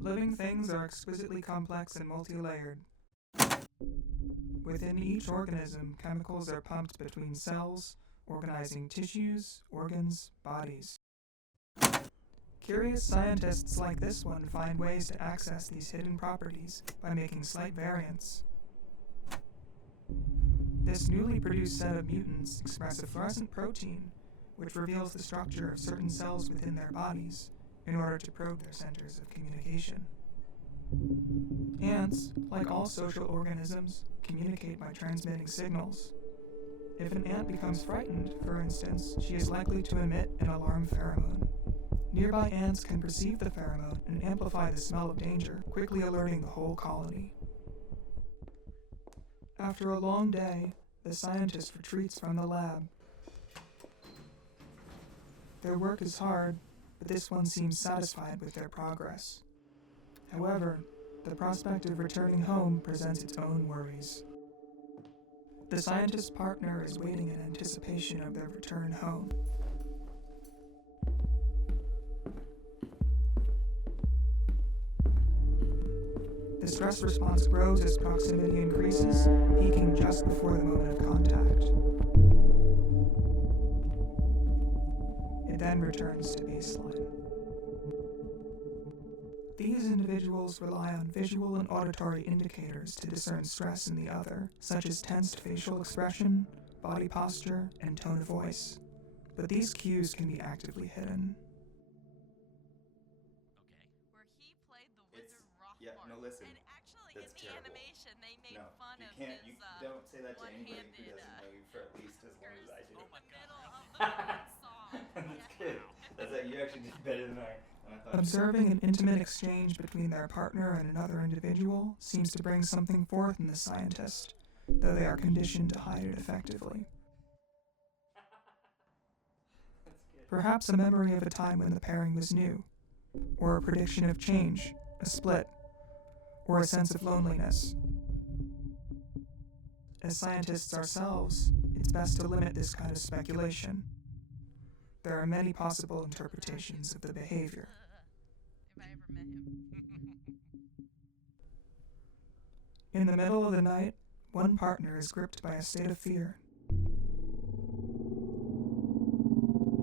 Living things are exquisitely complex and multi-layered. Within each organism, chemicals are pumped between cells, organizing tissues, organs, bodies. Curious scientists like this one find ways to access these hidden properties by making slight variants. This newly produced set of mutants express a fluorescent protein, which reveals the structure of certain cells within their bodies in order to probe their centers of communication. Ants, like all social organisms, communicate by transmitting signals. If an ant becomes frightened, for instance, she is likely to emit an alarm pheromone. Nearby ants can perceive the pheromone and amplify the smell of danger, quickly alerting the whole colony. After a long day, the scientist retreats from the lab. Their work is hard, but this one seems satisfied with their progress. However, the prospect of returning home presents its own worries. The scientist's partner is waiting in anticipation of their return home. The stress response grows as proximity increases, peaking just before the moment of contact. It then returns to baseline. These individuals rely on visual and auditory indicators to discern stress in the other, such as tensed facial expression, body posture, and tone of voice. But these cues can be actively hidden. Where he played the wizard Yeah, no, Rothbard. listen. And actually, That's in the terrible. animation, they made No, fun you of can't. his You don't say that to anybody who one-handed doesn't know you for at least as long as fingers I do. in the middle of the main song. That's good. That's like you actually did better than I thought. Observing an intimate exchange between their partner and another individual seems to bring something forth in the scientist, though they are conditioned to hide it effectively. Perhaps a memory of a time when the pairing was new, or a prediction of change, a split, or a sense of loneliness. As scientists ourselves, it's best to limit this kind of speculation. There are many possible interpretations of the behavior. If I ever met him. In the middle of the night, one partner is gripped by a state of fear.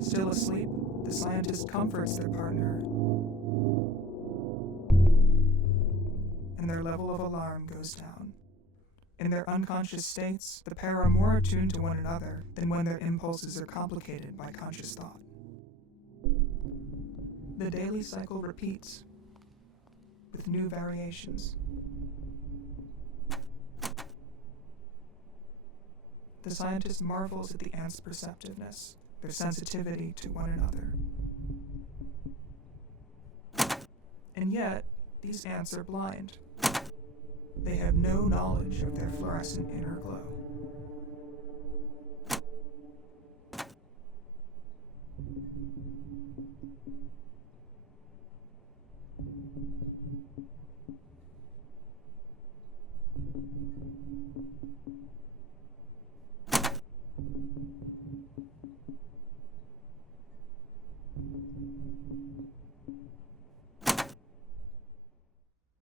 Still asleep, the scientist comforts their partner, and their level of alarm goes down. In their unconscious states, the pair are more attuned to one another than when their impulses are complicated by conscious thought. The daily cycle repeats, with new variations. The scientist marvels at the ants' perceptiveness, their sensitivity to one another. And yet, these ants are blind. They have no knowledge of their fluorescent inner glow.